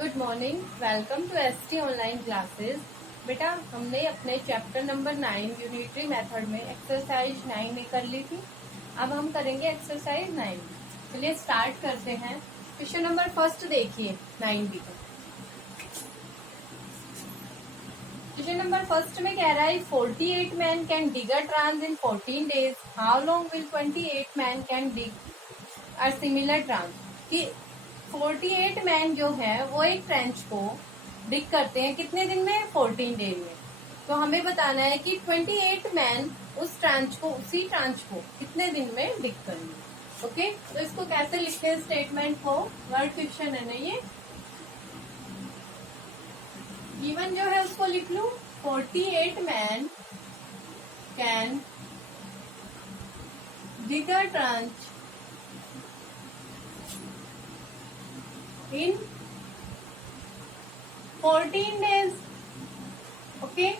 Good morning, welcome to ST online classes. बेटा, हमने अपने चैप्टर नंबर 9 यूनिटरी मेथड में एक्सरसाइज 9 में कर ली थी। अब हम करेंगे एक्सरसाइज 9। चलिए स्टार्ट करते हैं। क्वेश्चन नंबर फर्स्ट देखिए 9B का। क्वेश्चन नंबर फर्स्ट में कह रहा है 48 man can dig a trench in 14 days. How long will 28 man can dig a similar trench. कि 48 मैन जो है वो एक ट्रेंच को डिग करते हैं कितने दिन में? 14 डेज में। तो हमें बताना है कि 28 मैन उसी ट्रांच को कितने दिन में डिग करेंगे। ओके, तो इसको कैसे लिखते हैं स्टेटमेंट को? वर्ड क्वेश्चन है ना ये। गिवन जो है उसको लिख लूं, 48 man can dig a tranche in 14 days। Okay,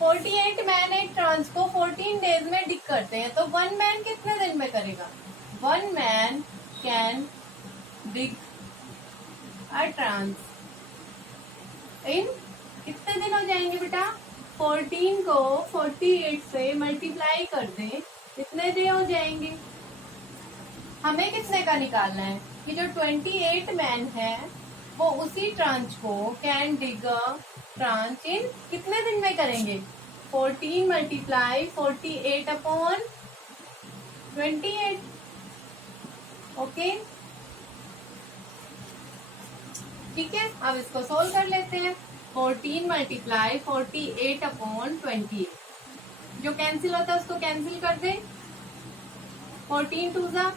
48 man एक ट्रांस को 14 डेज में डिग करते हैं, तो 1 मैन कितने दिन में करेगा? 1 man can dig a trench in कितने दिन हो जाएंगे बेटा? 14 को 48 से मल्टीप्लाई कर दें, कितने दिन हो जाएंगे? हमें कितने का निकालना है कि जो 28 मैन है वो उसी ट्रांच को कैन डिग अ ट्रांच इन कितने दिन में करेंगे? 14 मल्टीप्लाई 48 अपॉन 28। ओके, ठीक है। अब इसको सोल्व कर लेते हैं। 14 मल्टीप्लाई 48 अपॉन 28, जो कैंसिल होता है उसको कैंसिल कर दे। 14 टू जा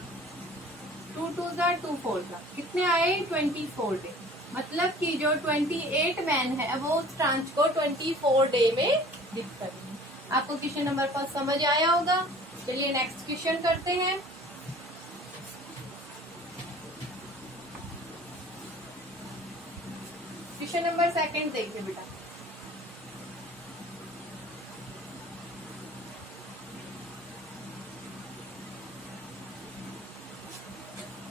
2 टू जा 2 4 जा, कितने आए? 24 डे। मतलब कि जो 28 मैन है वो उस ट्रांच को 24 डे में डिग करेंगे। आपको क्वेश्चन नंबर 1 समझ आया होगा। चलिए नेक्स्ट क्वेश्चन करते हैं। क्वेश्चन नंबर 2 देखिए बेटा।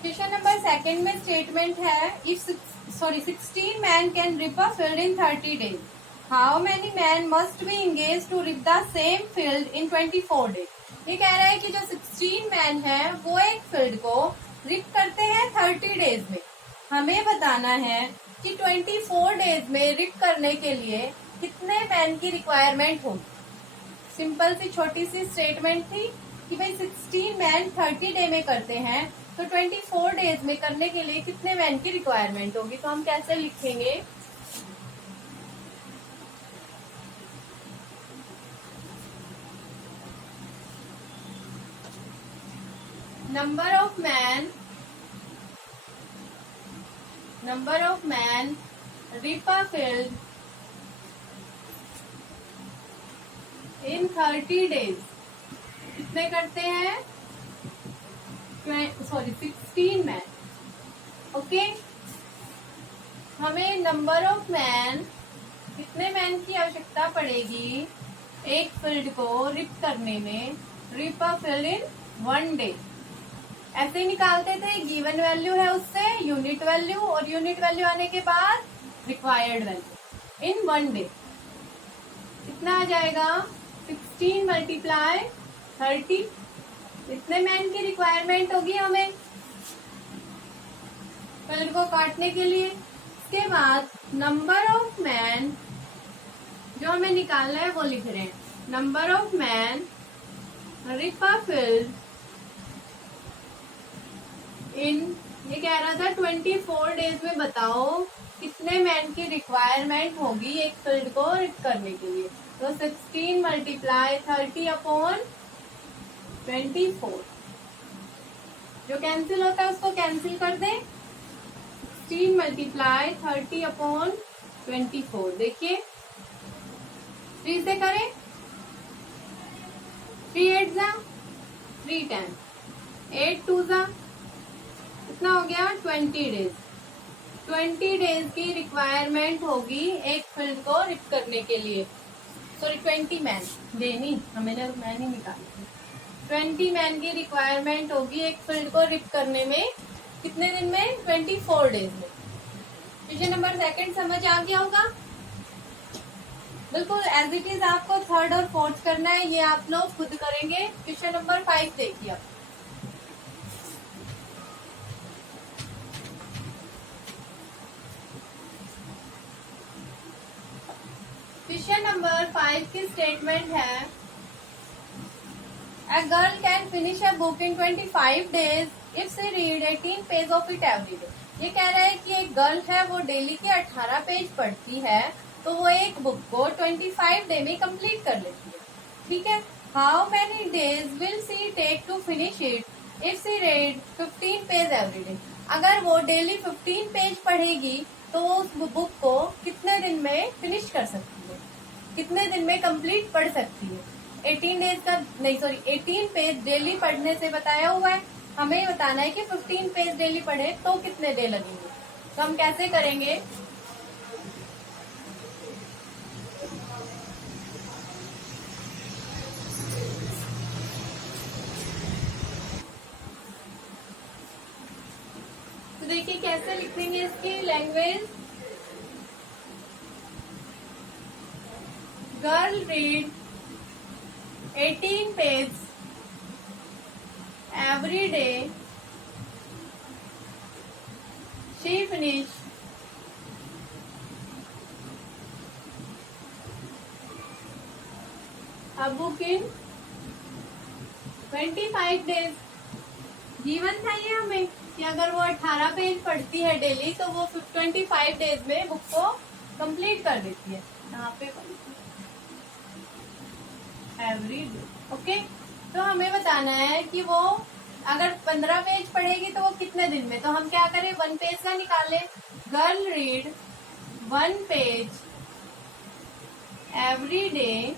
क्वेश्चन नंबर 2 में स्टेटमेंट है if 16 man can reap a field in 30 days, how many man must be engage to reap the same field in 24 days. ये कह रहा है कि जो 16 मैन है वो एक फील्ड को रिप करते हैं 30 डेज में। हमें बताना है कि 24 डेज में रिप करने के लिए कितने मैन की रिक्वायरमेंट होगी। सिंपल सी छोटी सी स्टेटमेंट थी कि भाई 16 मैन 30 डे में करते हैं, तो 24 डेज में करने के लिए कितने मैन की रिक्वायरमेंट होगी। तो हम कैसे लिखेंगे? Number of man reap a field in 30 days कितने करते हैं? 16 मैन। ओके, हमें नंबर ऑफ मैन, कितने मैन की आवश्यकता पड़ेगी एक फील्ड को रिप करने में? Reap a field in 1 day. ऐसे ही निकालते थे, गिवन वैल्यू है उससे यूनिट वैल्यू, और यूनिट वैल्यू आने के बाद रिक्वायर्ड वैल्यू इन 1 डे। कितना आ जाएगा? 16 मल्टीप्लाई 30, इतने मैन की रिक्वायरमेंट होगी हमें फील्ड को काटने के लिए। इसके बाद नंबर ऑफ मैन जो हमें निकालना है वो लिख रहे हैं, number of man reap a field in, ये कह रहा था 24 डेज में बताओ कितने मैन की रिक्वायरमेंट होगी एक फील्ड को रिप करने के लिए। तो 16 मल्टीप्लाई 30 अपॉन 24, जो कैंसिल होता है उसको कैंसिल कर दें। 16 मल्टीप्लाई 30 अपॉन 24, देखिए 3 से करें, 3 8 जा 3 10, 8 2 जा, कितना हो गया? 20 डेज। 20 डेज की रिक्वायरमेंट होगी एक फील्ड को रिप करने के लिए। 20 मैन देनी, हमें मैन ही निकाली। 20 मैन की रिक्वायरमेंट होगी एक फील्ड को रिप करने में, कितने दिन में? 24 डेज में। क्वेश्चन नंबर सेकंड समझ आ गया होगा। बिल्कुल एज इट इज आपको थर्ड और फोर्थ करना है, ये आप लोग खुद करेंगे। क्वेश्चन नंबर 5 देखिए आप। क्वेश्चन नंबर 5 की स्टेटमेंट है A girl can finish a book in 25 days if she read 18 page of it every day। ये कह रहा है कि एक गर्ल है वो डेली के 18 पेज पढ़ती है तो वो एक बुक को 25 डे में कंप्लीट कर लेती है। ठीक है। How many days will she take to finish it if she read 15 page every day. अगर वो डेली 15 पेज पढ़ेगी तो वो उस बुक को कितने दिन में फिनिश कर सकती है, कितने दिन में कंप्लीट पढ़ सकती है। 18 डेज का नहीं, सॉरी 18 पेज डेली पढ़ने से बताया हुआ है। हमें बताना है कि 15 पेज डेली पढ़े तो कितने डे लगेंगे। तो हम कैसे करेंगे, तो देखिए कैसे लिखेंगे इसकी language. Girl read 18 page every day, she finish a book in 25 days। जीवन था ये हमें कि अगर वो 18 पेज पढ़ती है डेली तो वो 25 डेज में बुक को कंप्लीट कर देती है। यहाँ पे एवरी डे। ओके, तो हमें बताना है कि वो अगर 15 पेज पढ़ेगी तो वो कितने दिन में। तो हम क्या करें, 1 पेज का निकालें। Girl read 1 page every day,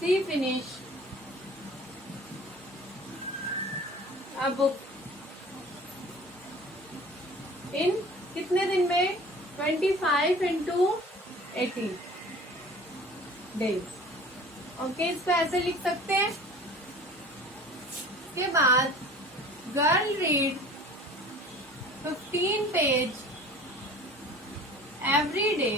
she finish a book in कितने दिन में, 25 इंटू 18 डेज। ओके, इसको ऐसे लिख सकते हैं। के बाद girl read 15 page every day,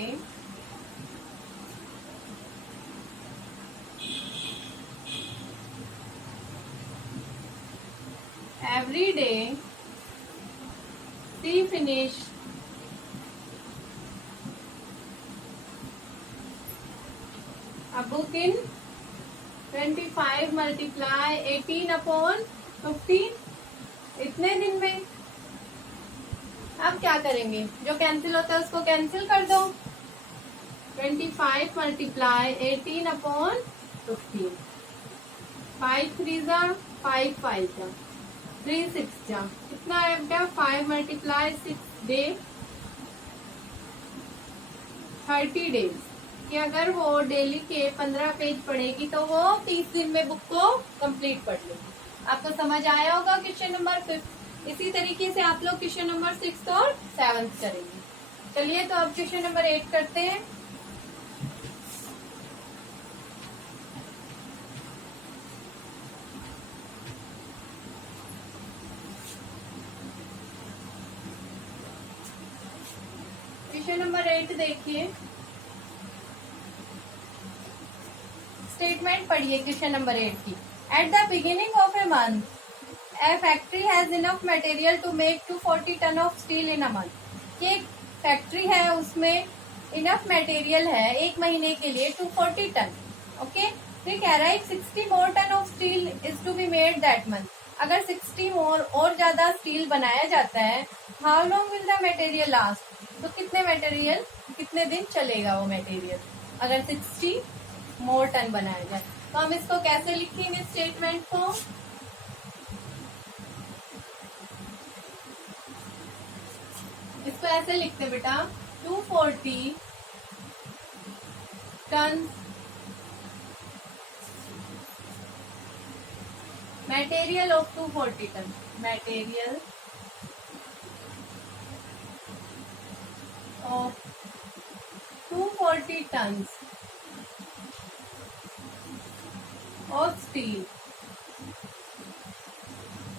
every day she finish a book in 25 multiply 18 upon 15 इतने दिन में। अब क्या करेंगे, जो कैंसिल होता है उसको कैंसिल कर दो। 25 मल्टीप्लाई 18 अपॉन 15, 5 3 जा 5 5 जा 3 6 जा, कितना है बेटा, 5 मल्टीप्लाई 6 डे 30 डेज। कि अगर वो डेली के 15 पेज पढ़ेगी तो वो 30 दिन में बुक को कंप्लीट पढ़ लेगी। आपको समझ आया होगा क्वेश्चन नंबर 5। इसी तरीके से आप लोग क्वेश्चन नंबर 6 और 7 करेंगे। चलिए तो अब क्वेश्चन नंबर 8 करते हैं। क्वेश्चन नंबर 8 देखिए, स्टेटमेंट पढ़िए क्वेश्चन नंबर 8 की। At the beginning of a month a factory has enough material to make 240 ton of steel in a month. ये एक फैक्ट्री है, उसमें इनफ मटेरियल है एक महीने के लिए 240 टन। ओके, फिर कह रहा है 60 more ton of steel is to be made that month. अगर 60 मोर और ज्यादा स्टील बनाया जाता है, how long will the material last. तो कितने दिन चलेगा वो मटेरियल अगर 60 मोर टन बनाया जाए। तो हम इसको कैसे लिखेंगे स्टेटमेंट को, इसको ऐसे लिखते बेटा, 240 ton material of 240 ton, material of 240 tons of steel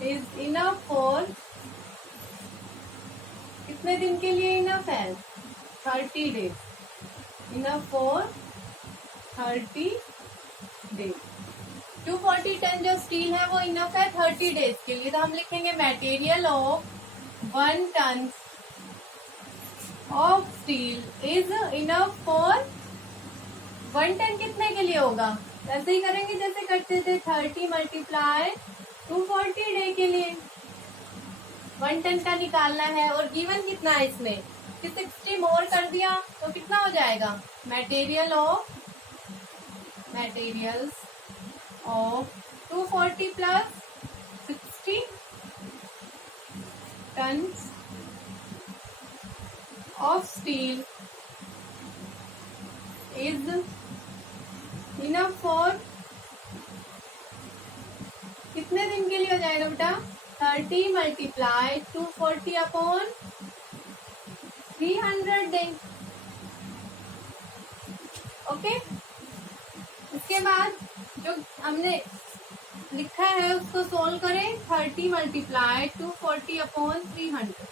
is enough for कितने दिन के लिए इनफ है? 30 days. Enough for 30 days. 240 ton जो स्टील है वो इनफ है 30 डेज के लिए। तो हम लिखेंगे material of 1 ton of steel is enough for 1 ton कितने के लिए होगा? ऐसे ही करेंगे जैसे करते थे, 30 मल्टीप्लाई 240 डे के लिए 1 टन का निकालना है। और गिवन कितना है इसमें कि 60 मोर कर दिया तो कितना हो जाएगा? Materials of 240 plus 60 tons of steel is enough for कितने दिन के लिए हो जाएगा बेटा? 30 मल्टीप्लाई 240 अपॉन 300 डे। ओके, उसके बाद जो हमने लिखा है उसको सोल्व करें। 30 मल्टीप्लाई 240 अपॉन 300।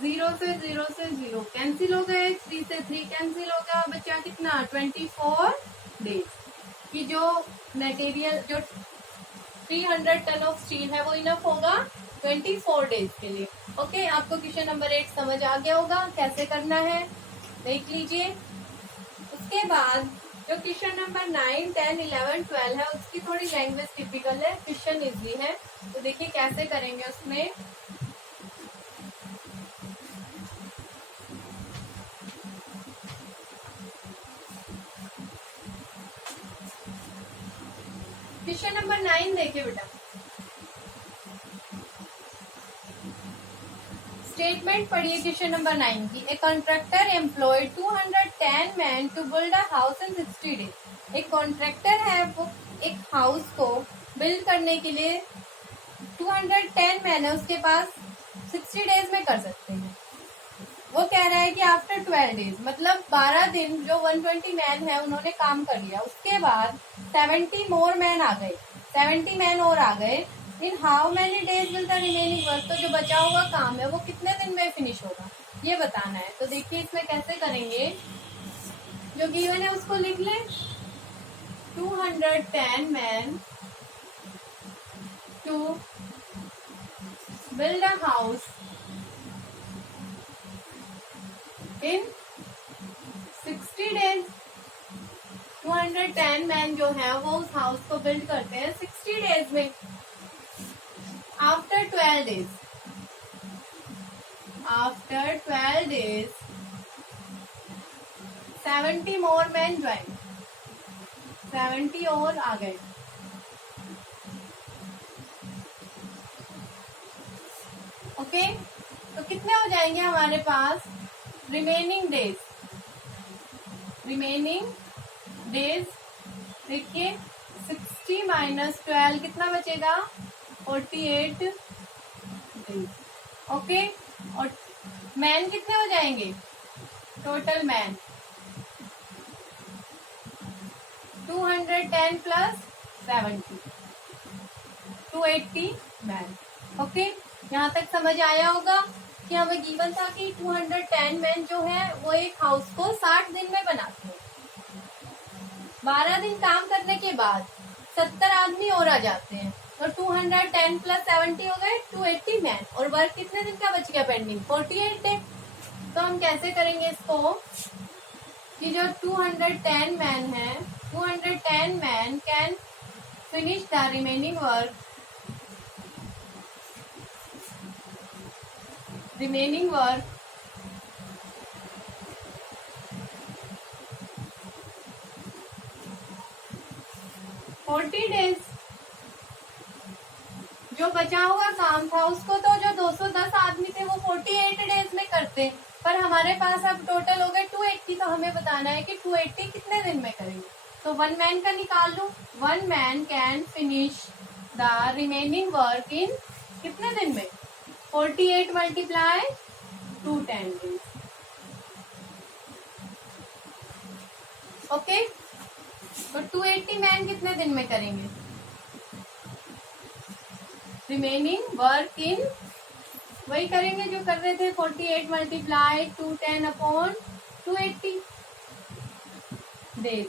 0 से 0 कैंसिल हो गए, 3 से 3 कैंसिल हो गया, बचा कितना? 24 डेज की जो मटेरियल जो 300 टन ऑफ स्टील है वो इनफ होगा 24 डेज के लिए। ओके, आपको क्वेश्चन नंबर 8 समझ आ गया होगा कैसे करना है, देख लीजिए। उसके बाद जो क्वेश्चन नंबर 9, 10, 11, 12 है उसकी थोड़ी लैंग्वेज टिपिकल है, क्वेश्चन इजी है। तो देखिए कैसे करेंगे उसमें। क्वेश्चन नंबर 9 देखिए बेटा। स्टेटमेंट पढ़िए क्वेश्चन नंबर 9 की। A contractor employed 210 man to build a house in 60 days. एक कॉन्ट्रैक्टर है वो एक हाउस को बिल्ड करने के लिए 210 मैन है उसके पास, 60 डेज में कर सकते हैं। वो कह रहा है कि आफ्टर 12 डेज मतलब 12 दिन जो 120 मैन है उन्होंने काम कर लिया, उसके बाद 70 मोर मैन आ गए, 70 मैन और आ गए। In how many days will the remaining work, तो जो बचा हुआ काम है वो कितने दिन में फिनिश होगा ये बताना है। तो देखिए इसमें कैसे करेंगे, जो गिवन है उसको लिख लें। 210 man to build a house in 60 days. 210 man जो है वो उस हाउस को बिल्ड करते हैं 60 डेज में। After 12 days, after 12 days 70 more man join, 70 और आ गए। ओके, तो कितने हो जाएंगे हमारे पास रिमेनिंग डेज? रिमेनिंग डेज देखिए 60 माइनस 12 कितना बचेगा? 48 डेज। ओके, और मैन कितने हो जाएंगे? Total man 210 plus 70 280 man. Okay, यहाँ तक समझ आया होगा कि हमें गिवन था कि 210 मैन जो है वो एक हाउस को 60 दिन में बनाते हैं। 12 दिन काम करने के बाद 70 आदमी और आ जाते हैं, तो 210 प्लस 70 हो गए 280 मैन। और वर्क कितने दिन का बच गया पेंडिंग? 48 डे। तो हम कैसे करेंगे इसको कि जो 210 मैन है, 210 man can finish the remaining work, remaining work 40 days. जो बचा हुआ काम था उसको तो जो 210 आदमी थे वो 48 डेज में करते, पर हमारे पास अब टोटल हो गए 280। तो हमें बताना है कि 280 कितने दिन में करेंगे। तो 1 मैन का निकाल लूं। 1 man can finish the remaining work in कितने दिन में? 48 मल्टीप्लाई 210 डेज। ओके, तो 280 मैन कितने दिन में करेंगे? रिमेनिंग वर्क इन वही करेंगे जो कर रहे थे, 48 मल्टीप्लाई 210 अपॉन 280 डेज।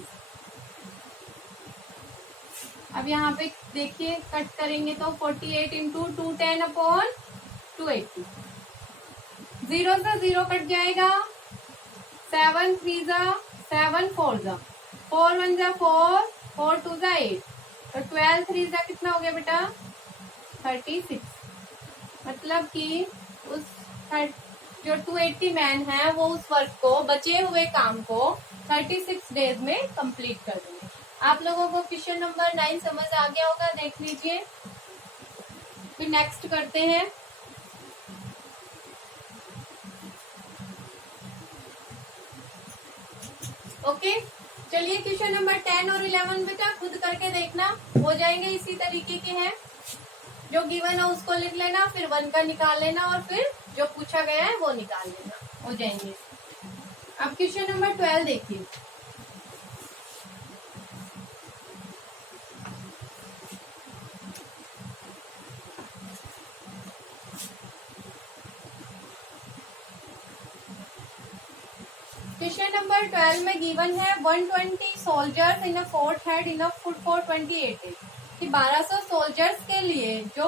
अब यहाँ पे देखिए कट करेंगे तो 48 इंटू 210 अपॉन 280, 0 से 0 कट जाएगा, 7 3 जा 7 4 जा 4 1 जा 4 4 2 जा 8, तो 12 3 जा कितना हो गया बेटा 36। मतलब कि उस जो 280 मैन है वो उस वर्क को, बचे हुए काम को 36 डेज में कंप्लीट कर देंगे। आप लोगों को क्वेश्चन नंबर 9 समझ आ गया होगा, देख लीजिए। फिर नेक्स्ट करते हैं। ओके, चलिए क्वेश्चन नंबर 10 और 11 बेटा खुद करके देखना, हो जाएंगे इसी तरीके के हैं। जो गिवन है उसको लिख लेना, फिर 1 का निकाल लेना और फिर जो पूछा गया है वो निकाल लेना, हो जाएंगे। अब क्वेश्चन नंबर 12 देखिए। क्वेश्चन नंबर 12 में गिवन है 120 soldiers in a fort had enough food for 28 days, कि 1200 सोल्जर्स के लिए जो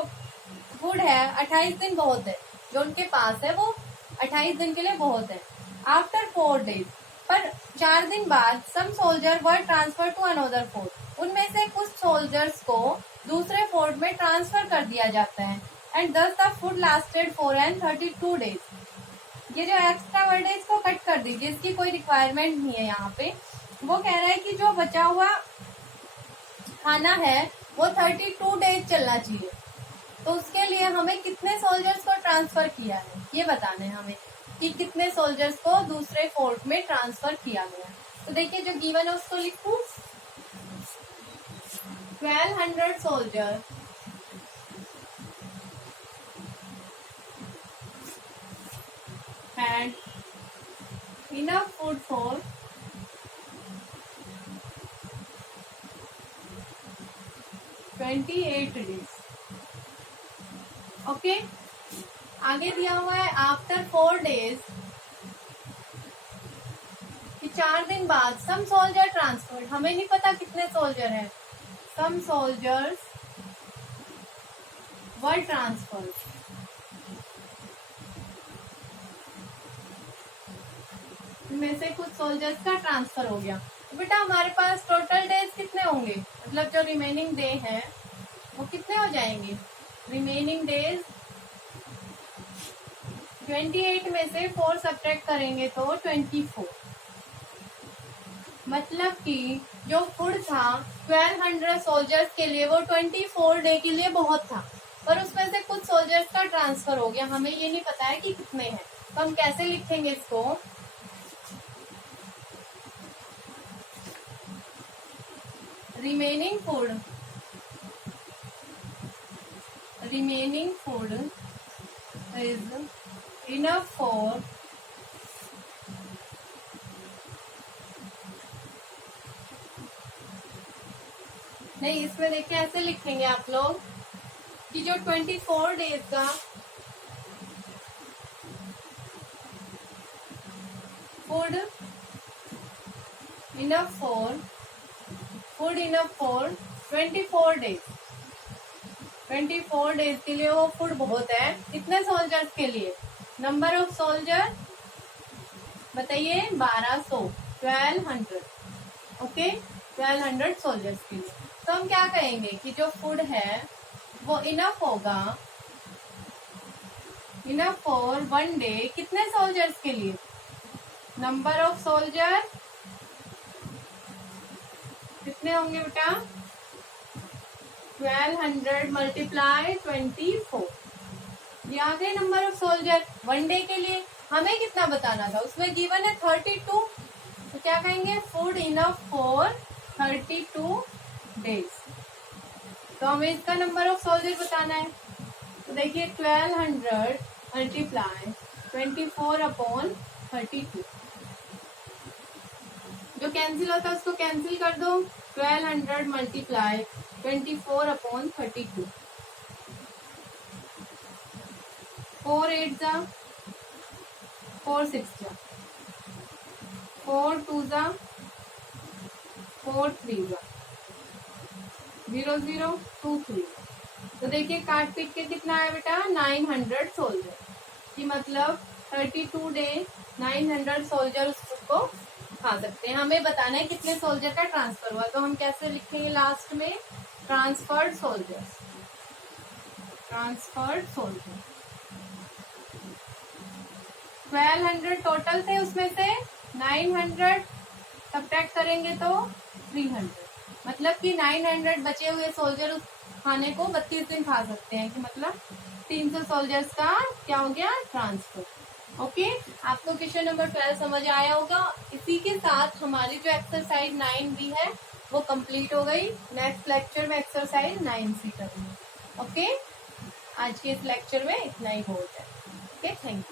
फूड है 28 दिन बहुत है, जो उनके पास है वो 28 दिन के लिए बहुत है। आफ्टर 4 डेज, पर 4 दिन बाद some soldier were transfer to another fort, उनमें से कुछ सोल्जर्स को दूसरे फोर्ट में ट्रांसफर कर दिया जाता है। एंड दस द फूड लास्टेड 432 डेज। ये जो एक्स्ट्रा वर्ड है इसको कट कर दीजिए, इसकी कोई रिक्वायरमेंट नहीं है यहाँ पे। वो कह रहा है कि जो बचा हुआ खाना है वो 32 डेज चलना चाहिए, तो उसके लिए हमें कितने सोल्जर्स को ट्रांसफर किया है ये बताना है हमें, कि कितने सोल्जर्स को दूसरे फोर्ट में ट्रांसफर किया गया। तो देखिए जो गिवन है उसको लिखूं, 1200 soldier had enough food for 28 days। Okay, आगे दिया हुआ है आफ्टर 4 डेज, कि 4 दिन बाद सम सोल्जर ट्रांसफर्ड, हमें नहीं पता कितने सोल्जर हैं, सम सोल्जर्स वर ट्रांसफर्ड, में से कुछ सोल्जर्स का ट्रांसफर हो गया। तो बेटा हमारे पास टोटल डेज कितने होंगे, मतलब जो रिमेनिंग डे है वो कितने हो जाएंगे, रिमेनिंग डेज 28 में से 4 सब्ट्रैक्ट करेंगे तो 24। मतलब कि जो फूड था 1200 सोल्जर्स के लिए वो 24 डे के लिए बहुत था, पर उसमें से कुछ सोल्जर्स का ट्रांसफर हो गया, हमें ये नहीं पता है कि कितने हैं। तो हम कैसे लिखेंगे इसको, remaining food is enough for नहीं, इसमें देखिए ऐसे लिखेंगे आप लोग कि जो 24 डेज का food enough for 24 days, 24 days के लिए वो फूड बहुत है। कितने सोल्जर्स के लिए, नंबर ऑफ सोल्जर बताइए 1200, 1200। ओके, 1200 सोल्जर्स के लिए। तो हम क्या कहेंगे कि जो फूड है वो इनफ होगा, इनफ फॉर 1 डे, कितने सोल्जर्स के लिए, नंबर ऑफ सोल्जर कितने होंगे बेटा 1200 मल्टीप्लाई 24, ये आ गए नंबर ऑफ सोल्जर 1 डे के लिए। हमें कितना बताना था, उसमें गिवन है 32, तो क्या कहेंगे फूड इनफ फॉर 32 डेज। तो हमें इसका नंबर ऑफ सोल्जर बताना है। तो देखिए 1200 मल्टीप्लाई 24 अपॉन 32, जो कैंसिल होता है उसको कैंसिल कर दो, 1200 मल्टीप्लाई 24 अपॉन 32, 4 8 जा 4 6 जा 4 2 जा 4 3 जा 0 0 2 3। तो देखिए काट पीट के कितना आया बेटा 900 सोल्जर की मतलब 32 डेज 900 सोल्जर उसको खा सकते हैं। हमें बताना है कितने सोल्जर का ट्रांसफर हुआ, तो हम कैसे लिखेंगे लास्ट में transferred soldiers, transferred soldier 1200 total थे, उसमें से 900 सब्ट्रैक्ट करेंगे तो 300, मतलब कि 900 बचे हुए सोल्जर उस खाने को 32 दिन खा सकते हैं, कि मतलब 300 सोल्जर्स का क्या हो गया ट्रांसफर। ओके, आपको क्वेश्चन नंबर 12 समझ आया होगा। इसी के साथ हमारी जो एक्सरसाइज 9B है वो कंप्लीट हो गई। नेक्स्ट लेक्चर में एक्सरसाइज 9C करेंगे। ओके, आज के इस लेक्चर में इतना ही हो जाए। Okay, thank you.